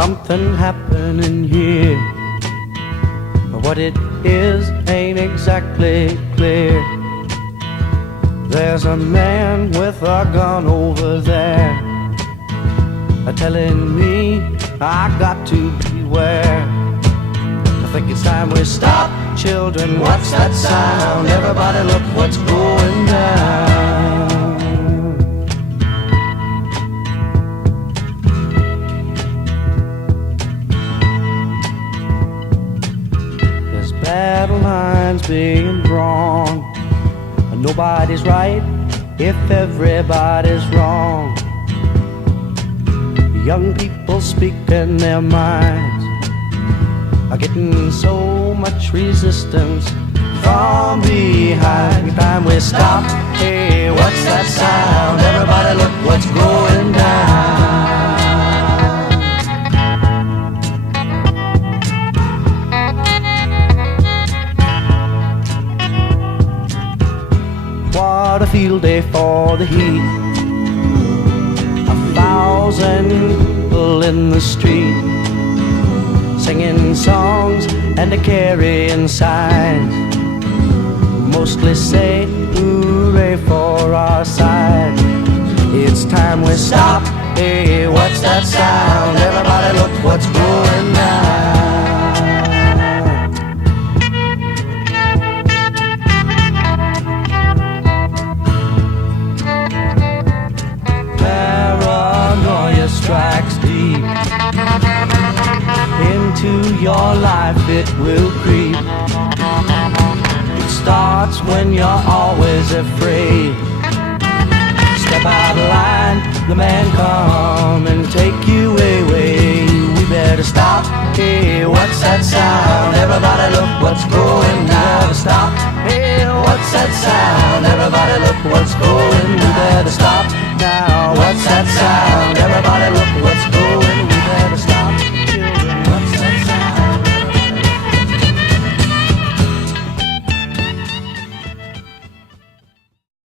something happening here, but what it is ain't exactly clear. There's a man with a gun over there, telling me I got to beware. I think it's time we stop, children, what's that sound? Everybody look what's going down. There's battle lines being drawn, and nobody's right if everybody's wrong. Young people speaking their minds are getting so much resistance from behind. Time we stop, hey, what's that sound? Everybody look what's going down. What a field day for the heat. 1,000 people in the street, singing songs and carrying signs, mostly say hooray for our side. It's time we stop, hey, what's that sound? Everybody look what's going down. Paranoia strikes deep into your life, it will creep. It starts when you're always afraid. Step out of line, the man come and take you away. We better stop, hey, what's that sound? Everybody look what's going down.